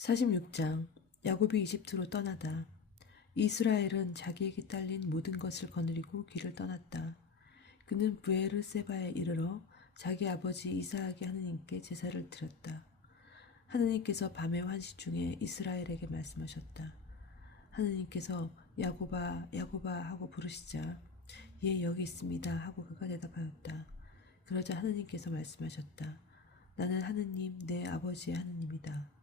46장 야곱이 이집트로 떠나다. 이스라엘은 자기에게 딸린 모든 것을 거느리고 길을 떠났다. 그는 브에르세바에 이르러 자기 아버지 이사악의 하느님께 제사를 드렸다. 하느님께서 밤의 환시 중에 이스라엘에게 말씀하셨다. 하느님께서 야곱아 야곱아 하고 부르시자 예 여기 있습니다 하고 그가 대답하였다. 그러자 하느님께서 말씀하셨다. 나는 하느님 내 아버지의 하느님이다.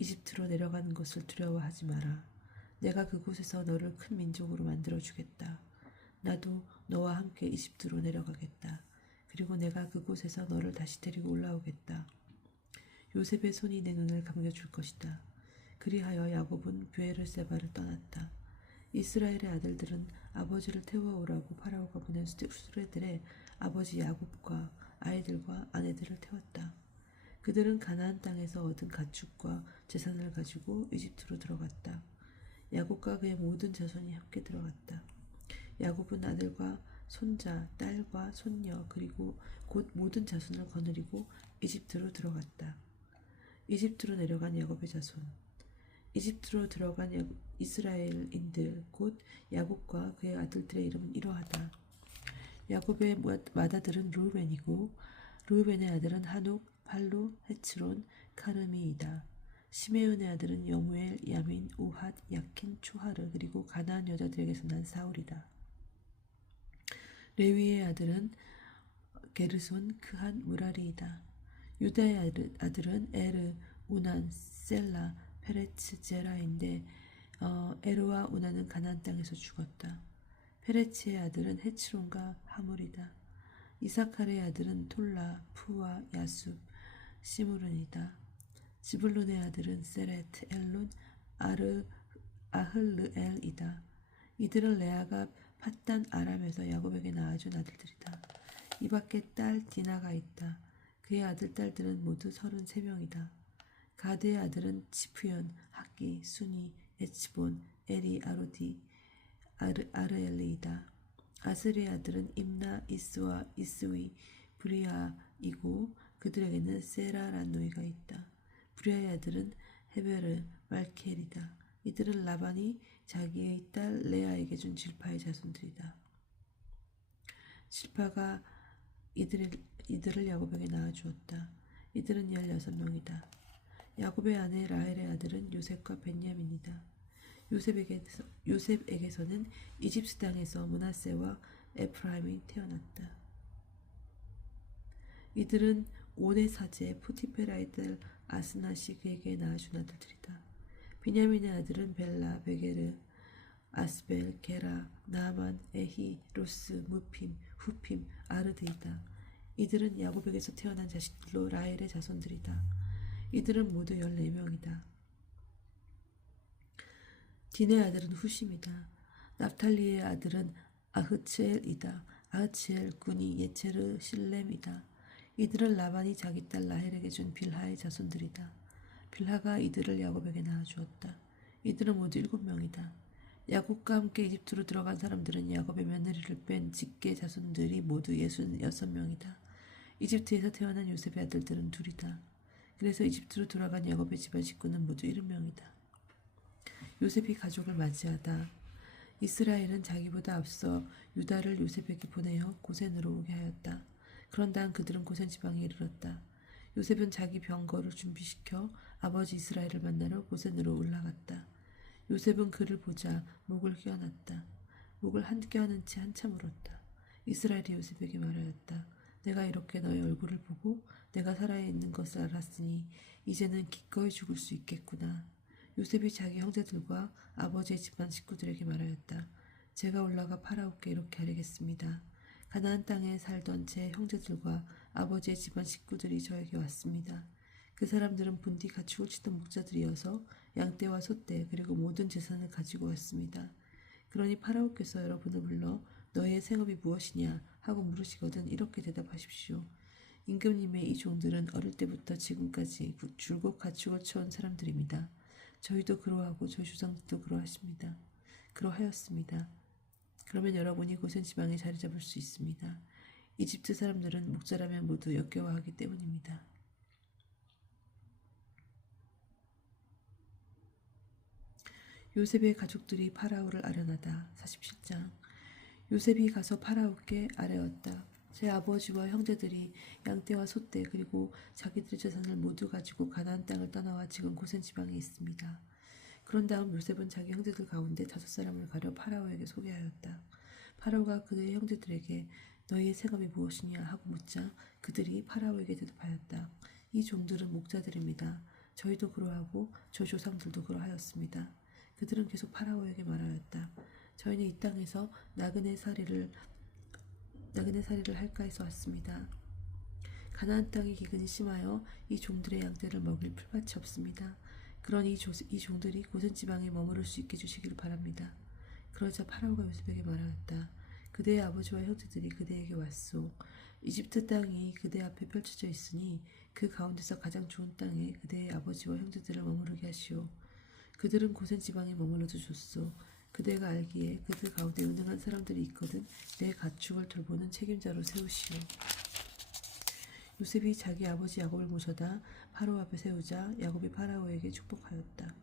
이집트로 내려가는 것을 두려워하지 마라. 내가 그곳에서 너를 큰 민족으로 만들어주겠다. 나도 너와 함께 이집트로 내려가겠다. 그리고 내가 그곳에서 너를 다시 데리고 올라오겠다. 요셉의 손이 내 눈을 감겨줄 것이다. 그리하여 야곱은 브에르세바를 떠났다. 이스라엘의 아들들은 아버지를 태워오라고 파라오가 보낸 수레들에 아버지 야곱과 아이들과 아내들을 태웠다. 그들은 가나안 땅에서 얻은 가축과 재산을 가지고 이집트로 들어갔다. 야곱과 그의 모든 자손이 함께 들어갔다. 야곱은 아들과 손자, 딸과 손녀 그리고 곧 모든 자손을 거느리고 이집트로 들어갔다. 이집트로 내려간 야곱의 자손. 이집트로 들어간 이스라엘인들 곧 야곱과 그의 아들들의 이름은 이러하다. 야곱의 맏아들은 르우벤이고 르우벤의 아들은 한옥, 팔루, 헤츠론, 카르미이다. 시메온의 아들은 여무엘, 야민, 우핫, 야킨, 초하르 그리고 가나안 여자들에게서 난 사울이다. 레위의 아들은 게르손, 크한, 무라리이다. 유다의 아들은 에르, 우난, 셀라, 페레츠, 제라인데 에르와 우난은 가나안 땅에서 죽었다. 페레츠의 아들은 헤츠론과 하물이다. 이사칼의 아들은 톨라, 푸와, 야숲, 시므른이다. 지블론의 아들은 세레트, 엘론, 아흘르엘이다. 이들은 레아가 팟단 아람에서 야곱에게 낳아준 아들들이다. 이 밖에 딸 디나가 있다. 그의 아들, 딸들은 모두 33명이다. 가드의 아들은 치프연, 학기, 순이, 에치본, 에리, 아로디, 아르엘리이다. 아슬의 아들은 임나, 이스와 이스위, 브리아이고 그들에게는 세라란 노이가 있다. 브리아의 아들은 헤베르, 말켈이다. 이들은 라반이 자기의 딸 레아에게 준 질파의 자손들이다. 질파가 이들을 야곱에게 낳아주었다. 이들은 16명이다. 야곱의 아내 라헬의 아들은 요셉과 벤야민이다. 요셉에게서는 이집트 땅에서 므낫세와 에프라임이 태어났다. 이들은 온의 사제 포티페라의 딸 아스낫이 그에게 낳아준 아들들이다. 비냐민의 아들은 벨라, 베게르, 아스벨, 게라, 나만, 에히, 로스, 무핌, 후핌, 아르드이다. 이들은 야곱에게서 태어난 자식들로 라헬의 자손들이다. 이들은 모두 14명이다. 딘의 아들은 후심이다. 납탈리의 아들은 아흐츠엘이다. 아흐츠엘 군이 예체르 실렘이다. 이들은 라반이 자기 딸 라헬에게 준 빌하의 자손들이다. 빌하가 이들을 야곱에게 낳아주었다. 이들은 모두 7명이다. 야곱과 함께 이집트로 들어간 사람들은 야곱의 며느리를 뺀 직계 자손들이 모두 66명이다. 이집트에서 태어난 요셉의 아들들은 2이다. 그래서 이집트로 돌아간 야곱의 집안 식구는 모두 7명이다. 요셉이 가족을 맞이하다. 이스라엘은 자기보다 앞서 유다를 요셉에게 보내어 고센으로 오게 하였다. 그런 다음 그들은 고센 지방에 이르렀다. 요셉은 자기 병거를 준비시켜 아버지 이스라엘을 만나러 고센으로 올라갔다. 요셉은 그를 보자 목을 껴안았다. 목을 껴안은 채 한참 울었다. 이스라엘이 요셉에게 말하였다. 내가 이렇게 너의 얼굴을 보고 내가 살아있는 것을 알았으니 이제는 기꺼이 죽을 수 있겠구나. 요셉이 자기 형제들과 아버지의 집안 식구들에게 말하였다. 제가 올라가 파라오께 이렇게 하려겠습니다. 가나안 땅에 살던 제 형제들과 아버지의 집안 식구들이 저에게 왔습니다. 그 사람들은 본디 가축을 치던 목자들이어서 양떼와 소떼 그리고 모든 재산을 가지고 왔습니다. 그러니 파라오께서 여러분을 불러 너희의 생업이 무엇이냐 하고 물으시거든 이렇게 대답하십시오. 임금님의 이 종들은 어릴 때부터 지금까지 줄곧 가축을 쳐온 사람들입니다. 저희도 그러하고 저희 조상들도 그러하였습니다. 그러면 여러분이 고센 지방에 자리 잡을 수 있습니다. 이집트 사람들은 목자라면 모두 역겨워하기 때문입니다. 요셉의 가족들이 파라오를 아련하다. 47장. 요셉이 가서 파라오께 아뢰었다. 제 아버지와 형제들이 양떼와 소떼 그리고 자기들의 재산을 모두 가지고 가나안 땅을 떠나와 지금 고센 지방에 있습니다. 그런 다음 요셉은 자기 형제들 가운데 5사람을 가려 파라오에게 소개하였다. 파라오가 그의 형제들에게 너희의 생업이 무엇이냐 하고 묻자 그들이 파라오에게 대답하였다. 이 종들은 목자들입니다. 저희도 그러하고 저 조상들도 그러하였습니다. 그들은 계속 파라오에게 말하였다. 저희는 이 땅에서 나그네 살이를 할까 해서 왔습니다. 가나안 땅의 기근이 심하여 이 종들의 양떼를 먹일 풀밭이 없습니다. 그러니 이 종들이 고센 지방에 머무를 수 있게 해주시기를 바랍니다. 그러자 파라오가 요셉에게 말하였다. 그대의 아버지와 형제들이 그대에게 왔소. 이집트 땅이 그대 앞에 펼쳐져 있으니 그 가운데서 가장 좋은 땅에 그대의 아버지와 형제들을 머무르게 하시오. 그들은 고센 지방에 머물러도 좋소. 그대가 알기에 그들 가운데 은행한 사람들이 있거든 내 가축을 돌보는 책임자로 세우시오. 요셉이 자기 아버지 야곱을 모셔다 파라오 앞에 세우자 야곱이 파라오에게 축복하였다.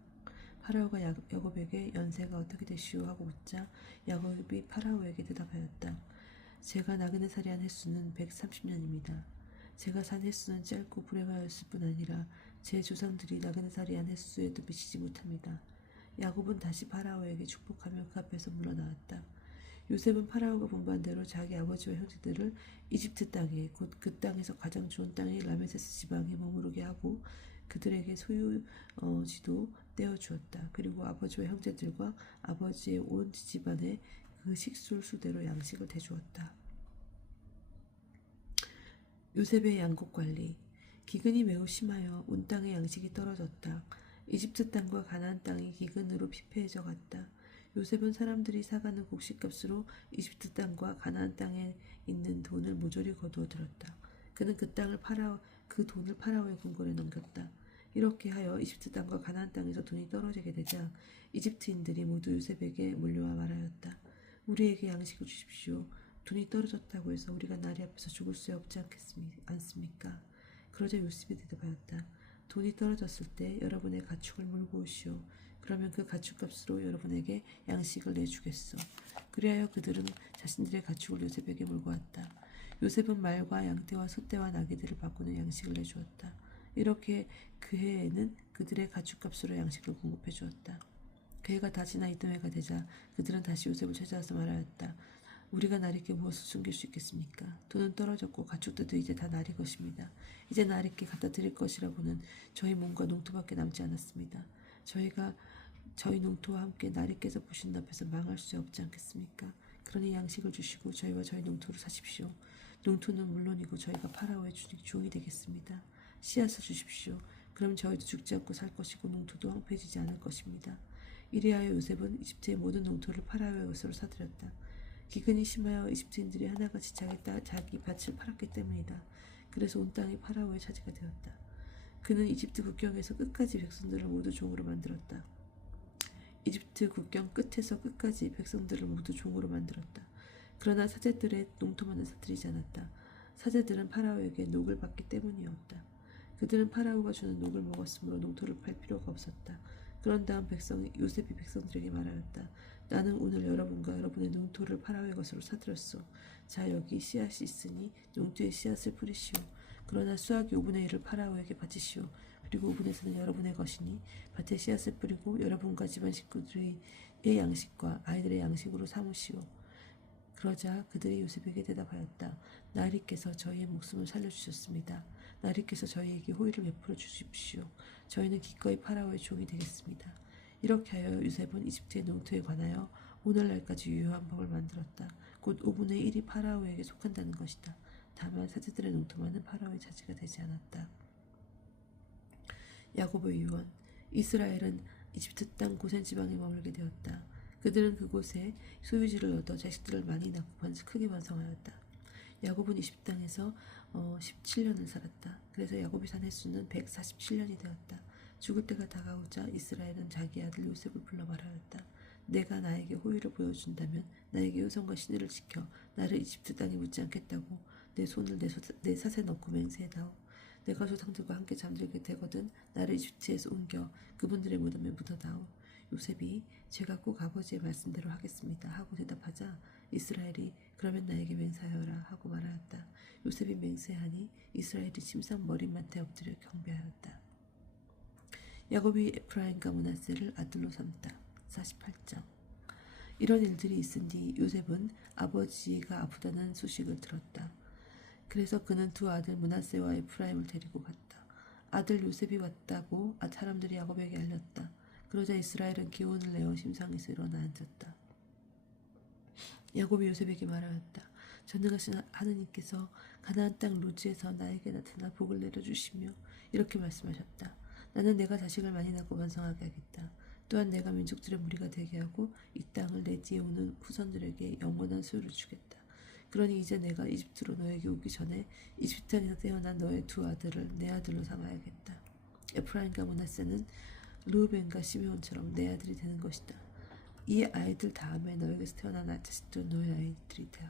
파라오가 야곱에게 연세가 어떻게 되시오 하고 묻자 야곱이 파라오에게 대답하였다. 제가 나그네살이 한 횟수는 130년입니다. 제가 산 횟수는 짧고 불행하였을 뿐 아니라 제 조상들이 나그네살이 한 횟수에도 미치지 못합니다. 야곱은 다시 파라오에게 축복하며 그 앞에서 물러나왔다. 요셉은 파라오가 분부한 대로 자기 아버지와 형제들을 이집트 땅에 곧 그 땅에서 가장 좋은 땅인 라메세스 지방에 머무르게 하고 그들에게 소유지도 떼어주었다. 그리고 아버지와 형제들과 아버지의 온 집안에 그 식술 수대로 양식을 대주었다. 요셉의 양곡 관리. 기근이 매우 심하여 온 땅의 양식이 떨어졌다. 이집트 땅과 가나안 땅이 기근으로 피폐해져 갔다. 요셉은 사람들이 사가는 곡식값으로 이집트 땅과 가나안 땅에 있는 돈을 모조리 거두어 들었다. 그는 그 돈을 파라오의 궁궐에 넘겼다. 이렇게 하여 이집트 땅과 가나안 땅에서 돈이 떨어지게 되자 이집트인들이 모두 요셉에게 몰려와 말하였다. 우리에게 양식을 주십시오. 돈이 떨어졌다고 해서 우리가 나리 앞에서 죽을 수 없지 않습니까? 그러자 요셉이 대답하였다. 돈이 떨어졌을 때 여러분의 가축을 몰고 오시오. 그러면 그 가축값으로 여러분에게 양식을 내주겠소. 그리하여 그들은 자신들의 가축을 요셉에게 몰고 왔다. 요셉은 말과 양떼와 소떼와 나귀들을 바꾸는 양식을 내주었다. 이렇게 그 해에는 그들의 가축값으로 양식을 공급해 주었다. 그 해가 다 지나 이듬 해가 되자 그들은 다시 요셉을 찾아와서 말하였다. 우리가 나리께 무엇을 숨길 수 있겠습니까? 돈은 떨어졌고 가축들도 이제 다 나리 것입니다. 이제 나리께 갖다 드릴 것이라고는 저희 몸과 농토밖에 남지 않았습니다. 저희가 저희 농토와 함께 나리께서 보시는 앞에서 망할 수 없지 않겠습니까? 그러니 양식을 주시고 저희와 저희 농토를 사십시오. 농토는 물론이고 저희가 파라오의 종이 되겠습니다. 씨앗을 주십시오. 그럼 저희도 죽지 않고 살 것이고 농토도 황폐해지지 않을 것입니다. 이리하여 요셉은 이집트의 모든 농토를 파라오의 것으로 사들였다. 기근이 심하여 이집트인들이 하나같이 자기 밭을 팔았기 때문이다. 그래서 온 땅이 파라오의 차지가 되었다. 그는 이집트 국경에서 끝까지 백성들을 모두 종으로 만들었다. 이집트 국경 끝에서 끝까지 백성들을 모두 종으로 만들었다. 그러나 사제들의 농토만은 사들이지 않았다. 사제들은 파라오에게 녹을 받기 때문이었다. 그들은 파라오가 주는 녹을 먹었으므로 농토를 팔 필요가 없었다. 그런 다음 요셉이 백성들에게 말하였다. 나는 오늘 여러분과 여러분의 농토를 파라오의 것으로 사들였소. 자, 여기 씨앗이 있으니 농토에 씨앗을 뿌리시오. 그러나 수확의 5분의 1을 파라오에게 바치시오. 그리고 5분의 4는 여러분의 것이니 밭에 씨앗을 뿌리고 여러분과 집안 식구들의 양식과 아이들의 양식으로 삼으시오. 그러자 그들이 요셉에게 대답하였다. 나리께서 저희의 목숨을 살려주셨습니다. 나리께서 저희에게 호의를 베풀어 주십시오. 저희는 기꺼이 파라오의 종이 되겠습니다. 이렇게 하여 요셉은 이집트의 농토에 관하여 오늘날까지 유효한 법을 만들었다. 곧 5분의 1이 파라오에게 속한다는 것이다. 다만 사제들의 농토만은 파라오의 차지가 되지 않았다. 야곱의 유언. 이스라엘은 이집트 땅 고센 지방에 머물게 되었다. 그들은 그곳에 소유지를 얻어 자식들을 많이 낳고 크게 번성하였다. 야곱은 이집트 땅에서 17년을 살았다. 그래서 야곱이 산 횟수는 147년이 되었다. 죽을 때가 다가오자 이스라엘은 자기 아들 요셉을 불러 말하였다. 내가 나에게 호의를 보여준다면 나에게 효성과 신의를 지켜 나를 이집트 땅에 묻지 않겠다고 내 손을 내 사세 넣고 맹세해다오. 내가 조상들과 함께 잠들게 되거든 나를 이집트에서 옮겨 그분들의 무덤에 묻어다오. 요셉이 제가 꼭 아버지의 말씀대로 하겠습니다 하고 대답하자 이스라엘이 그러면 나에게 맹세하여라 하고 말하였다. 요셉이 맹세하니 이스라엘이 침상 머리맡에 엎드려 경배하였다. 야곱이 에프라임과 므낫세를 아들로 삼다. 48장. 이런 일들이 있은 뒤 요셉은 아버지가 아프다는 소식을 들었다. 그래서 그는 두 아들 므낫세와 에프라임을 데리고 갔다. 아들 요셉이 왔다고 사람들이 야곱에게 알렸다. 그러자 이스라엘은 기운을 내어 심상에서 일어나 앉았다. 야곱이 요셉에게 말하였다. 전능하신 하느님께서 가나안 땅 루즈에서 나에게 나타나 복을 내려주시며 이렇게 말씀하셨다. 나는 내가 자식을 많이 낳고 번성하게 하겠다. 또한 내가 민족들의 무리가 되게 하고 이 땅을 내 뒤에 오는 후손들에게 영원한 소유를 주겠다. 그러니 이제 내가 이집트로 너에게 오기 전에 이집트에서 태어난 너의 두 아들을 내 아들로 삼아야겠다. 에프라임과 므낫세는 르우벤과 시므온처럼 내 아들이 되는 것이다. 이 아이들 다음에 너에게서 태어난 자식들은 너의 아이들이 되어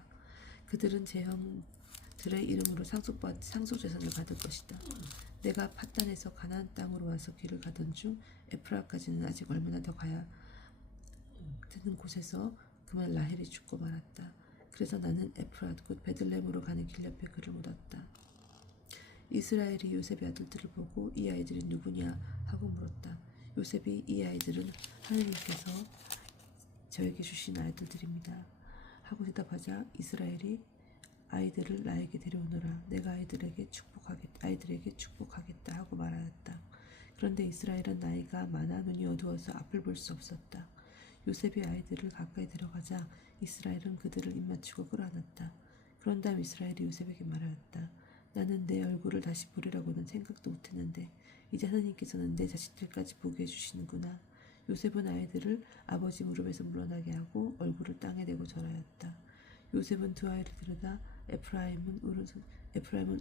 그들은 제 형들의 이름으로 상속재산을 받을 것이다. 내가 팟단에서 가나안 땅으로 와서 길을 가던 중 에프라까지는 아직 얼마나 더 가야 되는 곳에서 그만 라헬이 죽고 말았다. 그래서 나는 에프랏 곧 베들레헴으로 가는 길 옆에 그를 묻었다. 이스라엘이 요셉의 아들들을 보고 이 아이들이 누구냐 하고 물었다. 요셉이 이 아이들은 하느님께서 저에게 주신 아이들입니다 하고 대답하자 이스라엘이 아이들을 나에게 데려오너라. 내가 아이들에게 축복하겠다 하고 말하였다. 그런데 이스라엘은 나이가 많아 눈이 어두워서 앞을 볼 수 없었다. 요셉이 아이들을 가까이 데려가자 이스라엘은 그들을 입맞추고 끌어안았다. 그런 다음 이스라엘이 요셉에게 말하였다. 나는 내 얼굴을 다시 보리라고는 생각도 못했는데 이제 하나님께서는 내 자식들까지 보게 해주시는구나. 요셉은 아이들을 아버지 무릎에서 물러나게 하고 얼굴을 땅에 대고 절하였다. 요셉은 두 아이를 데려다 에프라임은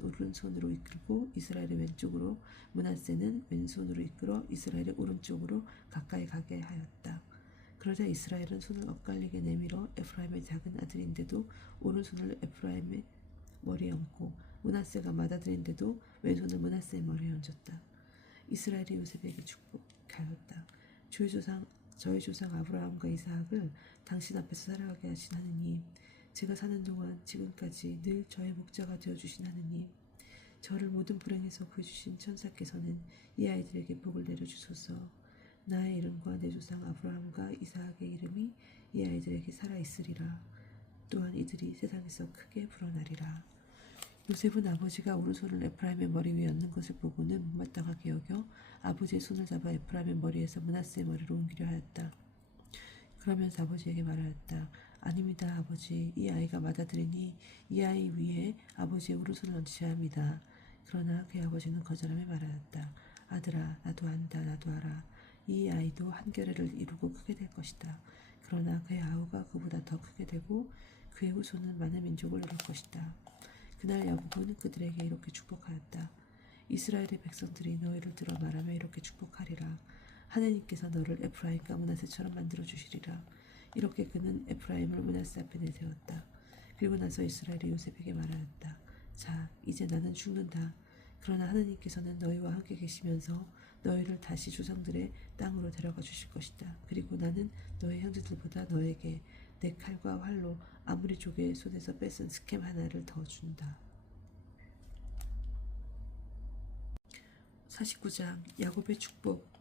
오른손으로 이끌고 이스라엘의 왼쪽으로 므낫세는 왼손으로 이끌어 이스라엘의 오른쪽으로 가까이 가게 하였다. 그러자 이스라엘은 손을 엇갈리게 내밀어 에프라임의 작은 아들인데도 오른손을 에프라임의 머리에 얹고 므낫세가 맏아들인데도 왼손을 므낫세의 머리에 얹었다. 이스라엘이 요셉에게 축복하였다. 저희 조상 아브라함과 이삭을 당신 앞에서 살아가게 하신 하느님, 제가 사는 동안 지금까지 늘 저의 목자가 되어주신 하느님, 저를 모든 불행에서 구해주신 천사께서는 이 아이들에게 복을 내려주소서. 나의 이름과 내 조상 아브라함과 이삭의 이름이 이 아이들에게 살아있으리라. 또한 이들이 세상에서 크게 불어나리라. 요셉은 아버지가 오른손을 에프라임의 머리 위에 얹는 것을 보고는 못마땅하게 여겨 아버지의 손을 잡아 에프라임의 머리에서 므낫세의 머리로 옮기려 하였다. 그러면서 아버지에게 말하였다. 아닙니다, 아버지. 이 아이가 맏아들이니 이 아이 위에 아버지의 오른손을 얹으셔야 합니다. 그러나 그의 아버지는 거절하며 말하였다. 아들아, 나도 안다, 나도 알아. 이 아이도 한 계례를 이루고 크게 될 것이다. 그러나 그의 아우가 그보다 더 크게 되고 그의 후손은 많은 민족을 이룰 것이다. 그날 야곱은 그들에게 이렇게 축복하였다. 이스라엘의 백성들이 너희를 들어 말하며 이렇게 축복하리라. 하느님께서 너를 에프라임과 므낫세처럼 만들어 주시리라. 이렇게 그는 에프라임을 므낫세 앞에 내세웠다. 그리고 나서 이스라엘이 요셉에게 말하였다. 자, 이제 나는 죽는다. 그러나 하느님께서는 너희와 함께 계시면서 너희를 다시 조상들의 땅으로 데려가 주실 것이다. 그리고 나는 너희 형제들보다 너에게 내 칼과 활로 아무리 족의 손에서 뺏은 스켐 하나를 더 준다. 49장. 야곱의 축복.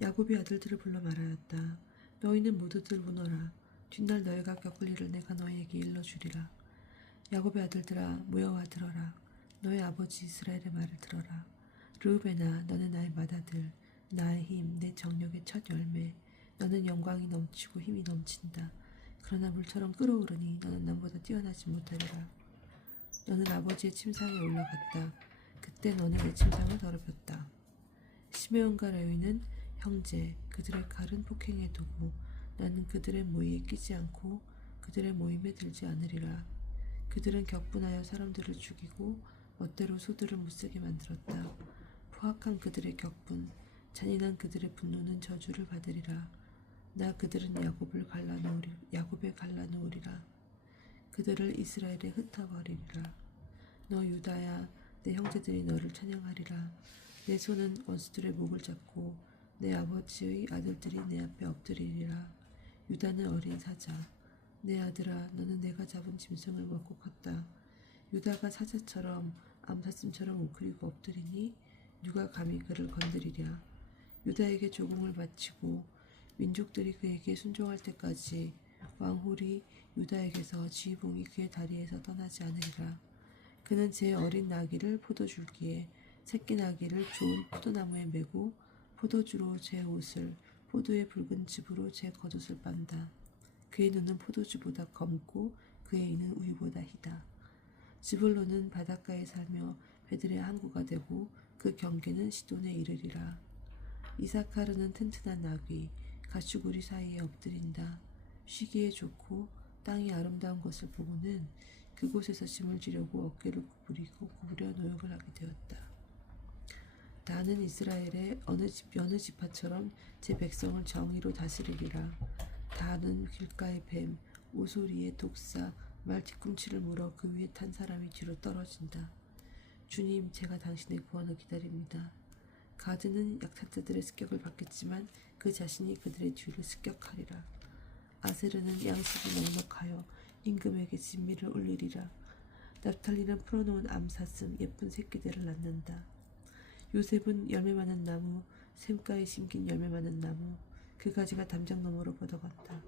야곱이 아들들을 불러 말하였다. 너희는 모두들 우너라. 뒷날 너희가 겪을 일을 내가 너희에게 일러주리라. 야곱의 아들들아, 모여와 들어라. 너희 아버지 이스라엘의 말을 들어라. 르우벤아, 너는 나의 맏아들, 나의 힘, 내 정력의 첫 열매. 너는 영광이 넘치고 힘이 넘친다. 그러나 물처럼 끓어오르니 너는 남보다 뛰어나지 못하리라. 너는 아버지의 침상에 올라갔다. 그때 너는 내 침상을 더럽혔다. 시므온과 레위는 형제, 그들의 칼은 폭행의 도구. 나는 그들의 모의에 끼지 않고 그들의 모임에 들지 않으리라. 그들은 격분하여 사람들을 죽이고 멋대로 소들을 못쓰게 만들었다. 포악한 그들의 격분, 잔인한 그들의 분노는 저주를 받으리라. 나 그들은 야곱에 갈라놓으리라. 그들을 이스라엘에 흩어버리리라. 너 유다야, 내 형제들이 너를 찬양하리라. 내 손은 원수들의 목을 잡고 내 아버지의 아들들이 내 앞에 엎드리리라. 유다는 어린 사자. 내 아들아, 너는 내가 잡은 짐승을 먹고 컸다. 유다가 사자처럼 암사슴처럼 웅크리고 엎드리니 누가 감히 그를 건드리랴. 유다에게 조공을 바치고 민족들이 그에게 순종할 때까지 왕홀이 유다에게서 지휘봉이 그의 다리에서 떠나지 않으리라. 그는 제 어린 나귀를 포도줄기에 새끼 나귀를 좋은 포도나무에 메고 포도주로 제 옷을 포도의 붉은 즙으로 제 겉옷을 빤다. 그의 눈은 포도주보다 검고 그의 이는 우유보다 희다. 스불론은 바닷가에 살며 배들의 항구가 되고 그 경계는 시돈에 이르리라. 이사카르는 튼튼한 나귀 가축우리 사이에 엎드린다. 쉬기에 좋고 땅이 아름다운 것을 보고는 그곳에서 짐을 지려고 어깨를 구부려 노역을 하게 되었다. 나는 이스라엘의 여느 지파처럼 제 백성을 정의로 다스리리라. 다는 길가의 뱀, 오소리의 독사, 말 뒤꿈치를 물어 그 위에 탄 사람이 뒤로 떨어진다. 주님, 제가 당신의 구원을 기다립니다. 가드는 약한 자들의 습격을 받겠지만 그 자신이 그들의 뒤를 습격하리라. 아세르는 양식이 넉넉하여 임금에게 진미를 올리리라. 납탈리는 풀어놓은 암사슴 예쁜 새끼들을 낳는다. 요셉은 열매 많은 나무, 샘가에 심긴 열매 많은 나무, 그 가지가 담장 너머로 뻗어간다.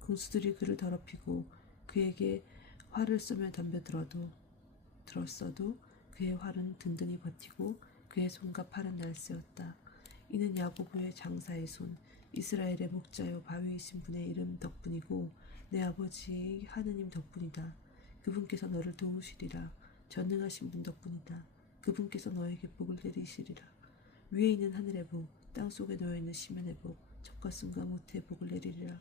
궁수들이 그를 더럽히고 그에게 활을 쏘며 들었어도 그의 활은 든든히 버티고 그의 손과 팔은 날쌔었다. 이는 야고보의 장사의 손, 이스라엘의 목자요 바위이신 분의 이름 덕분이고 내 아버지의 하느님 덕분이다. 그분께서 너를 도우시리라. 전능하신 분 덕분이다. 그분께서 너에게 복을 내리시리라. 위에 있는 하늘의 복, 땅속에 놓여있는 시면의 복, 적과순과 모태의 복을 내리리라.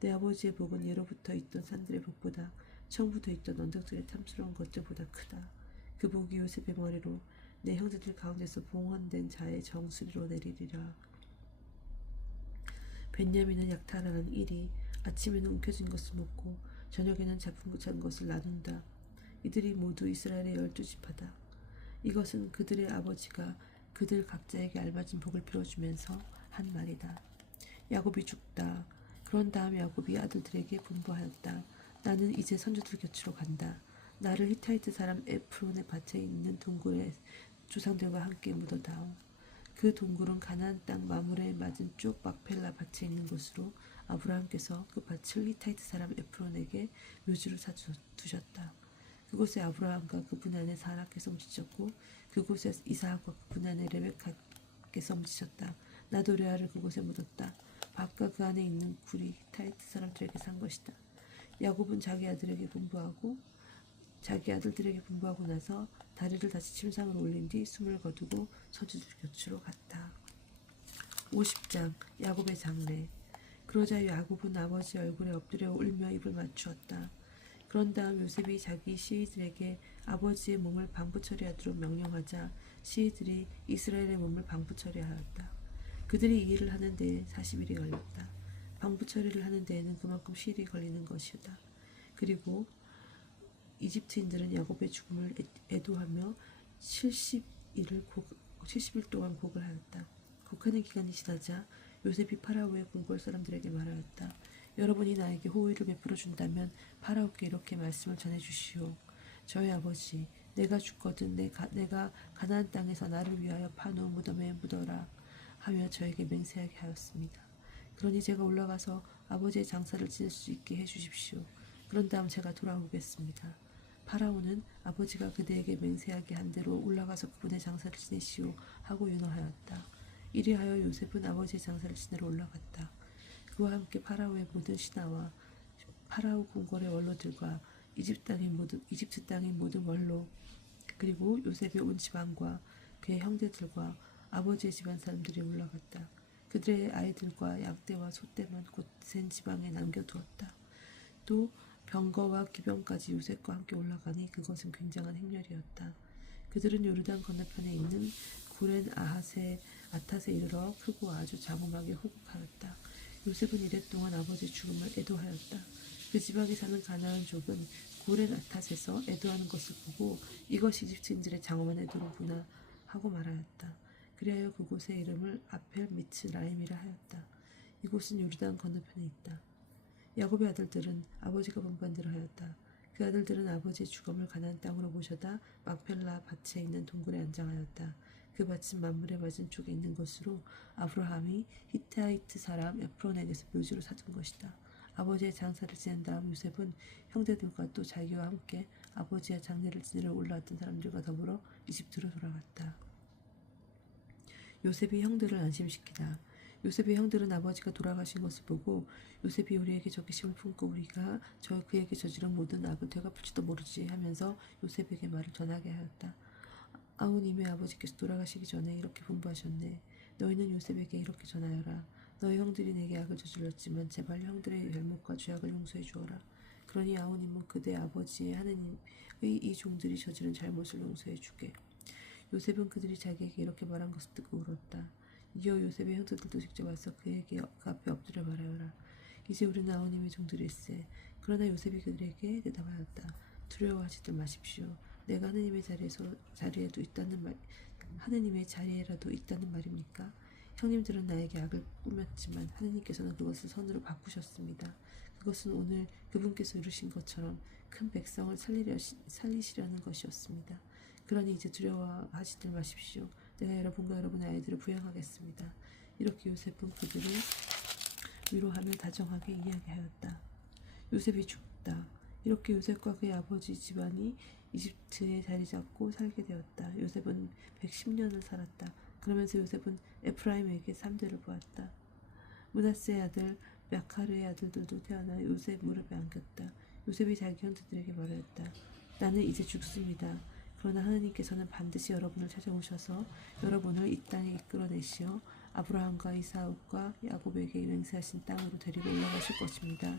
내 아버지의 복은 예로부터 있던 산들의 복보다 처음부터 있던 언덕들의 탐스러운 것들보다 크다. 그 복이 요셉의 머리로 내 형제들 가운데서 봉헌된 자의 정수리로 내리리라. 벤야민은 약탈하는 일이 아침에는 움켜진 것을 먹고 저녁에는 잡은 것을 나눈다. 이들이 모두 이스라엘의 12지파다. 이것은 그들의 아버지가 그들 각자에게 알맞은 복을 빌어주면서 한 말이다. 야곱이 죽다. 그런 다음 야곱이 아들들에게 분부하였다. 나는 이제 선조들 곁으로 간다. 나를 히타이트 사람 에프론의 밭에 있는 동굴에 조상들과 함께 묻어다오. 그 동굴은 가나안 땅 마물에 맞은 쪽 막펠라 밭에 있는 곳으로 아브라함께서 그 밭을 히타이트 사람 에프론에게 묘지로 사두셨다. 그곳에 아브라함과 그분의 아내 사라께서 묻히셨고 그곳에 이삭과 그분의 아내 레베카께서 묻히셨다. 나도 레아를 그곳에 묻었다. 밭과 그 안에 있는 굴이 히타이트 사람들에게 산 것이다. 야곱은 자기 아들들에게 분부하고 나서 다리를 다시 침상으로 올린 뒤 숨을 거두고 선조들 곁으로 갔다. 50장 야곱의 장례. 그러자 야곱은 아버지 얼굴에 엎드려 울며 입을 맞추었다. 그런 다음 요셉이 자기 시위들에게 아버지의 몸을 방부 처리하도록 명령하자 시위들이 이스라엘의 몸을 방부 처리하였다. 그들이 이 일을 하는 데에 40일이 걸렸다. 방부 처리를 하는 데에는 그만큼 시일이 걸리는 것이다. 그리고 이집트인들은 야곱의 죽음을 애도하며 70일 동안 곡을 하였다. 곡하는 기간이 지나자 요셉이 파라오의 궁궐 사람들에게 말하였다. 여러분이 나에게 호의를 베풀어 준다면 파라오께 이렇게 말씀을 전해주시오. 저희 아버지, 내가 죽거든 내가 가나안 땅에서 나를 위하여 파놓은 무덤에 묻어라 하며 저에게 맹세하게 하였습니다. 그러니 제가 올라가서 아버지의 장사를 지낼 수 있게 해주십시오. 그런 다음 제가 돌아오겠습니다. 파라오는 아버지가 그대에게 맹세하게 한 대로 올라가서 그분의 장사를 지내시오 하고 윤허하였다. 이리하여 요셉은 아버지의 장사를 지내러 올라갔다. 그와 함께 파라오의 모든 신하와 파라오 궁궐의 원로들과 이집트 땅의 모든 원로 그리고 요셉의 온 집안과 그의 형제들과 아버지의 집안 사람들이 올라갔다. 그들의 아이들과 양떼와 소떼만 곧센 지방에 남겨두었다. 또 병거와 기병까지 요셉과 함께 올라가니 그것은 굉장한 행렬이었다. 그들은 요르단 건너편에 있는 구렌 아탓에 이르러 크고 아주 장엄하게 호국하였다. 요셉은 이랫동안 아버지의 죽음을 애도하였다. 그 지방에 사는 가나안족은 구렌 아탓에서 애도하는 것을 보고 이것이 이집트인들의 장엄한 애도로구나 하고 말하였다. 그리하여 그곳의 이름을 아펠 미츠라임이라 하였다. 이곳은 요르단 건너편에 있다. 야곱의 아들들은 아버지가 분부한 대로 하였다. 그 아들들은 아버지의 주검을 가나안 땅으로 모셔다 막펠라 밭에 있는 동굴에 안장하였다. 그 밭은 만물의 맞은 쪽에 있는 것으로 아브라함이 히타이트 사람 에프론에게서 묘지로 사둔 것이다. 아버지의 장사를 지낸 다음 요셉은 형제들과 또 자기와 함께 아버지의 장례를 지내러 올라왔던 사람들과 더불어 이집트로 돌아갔다. 요셉이 형들을 안심시키다. 요셉의 형들은 아버지가 돌아가신 것을 보고 요셉이 우리에게 적개심을 품고 우리가 그에게 저지른 모든 악을 되갚을지도 모르지 하면서 요셉에게 말을 전하게 하였다. 아우님의 아버지께서 돌아가시기 전에 이렇게 분부하셨네. 너희는 요셉에게 이렇게 전하여라. 너희 형들이 내게 악을 저질렀지만 제발 형들의 잘못과 죄악을 용서해 주어라. 그러니 아우님은 그대 아버지의 하느님의 이 종들이 저지른 잘못을 용서해 주게. 요셉은 그들이 자기에게 이렇게 말한 것을 듣고 울었다. 이어 요셉의 형제들도 직접 와서 그 앞에 엎드려 말하여라. 이제 우리는 아우님의 종들일세. 그러나 요셉이 그들에게 대답하였다. 두려워하지들 마십시오. 내가 하느님의 자리에라도 있다는 말입니까? 형님들은 나에게 악을 꾸몄지만 하느님께서는 그것을 선으로 바꾸셨습니다. 그것은 오늘 그분께서 이루신 것처럼 큰 백성을 살리시려는 것이었습니다. 그러니 이제 두려워하지들 마십시오. 내가 여러분과 여러분의 아이들을 부양하겠습니다. 이렇게 요셉은 그들을 위로하며 다정하게 이야기하였다. 요셉이 죽다. 이렇게 요셉과 그의 아버지 집안이 이집트에 자리 잡고 살게 되었다. 요셉은 110년을 살았다. 그러면서 요셉은 에프라임에게 3대를 보았다. 므낫세의 아들 므카르의 아들들도 태어나 요셉 무릎에 안겼다. 요셉이 자기 형제들에게 말하였다. 나는 이제 죽습니다. 그러나 하느님께서는 반드시 여러분을 찾아오셔서 여러분을 이 땅에 이끌어내시어 아브라함과 이삭과 야곱에게 맹세하신 땅으로 데리고 올라가실 것입니다.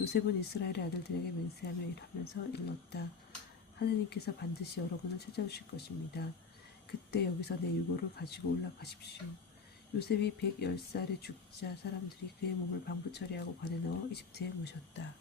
요셉은 이스라엘의 아들들에게 맹세하며 일하면서 일렀다. 하느님께서 반드시 여러분을 찾아오실 것입니다. 그때 여기서 내 유고를 가지고 올라가십시오. 요셉이 110살에 죽자 사람들이 그의 몸을 방부 처리하고 관에 넣어 이집트에 모셨다.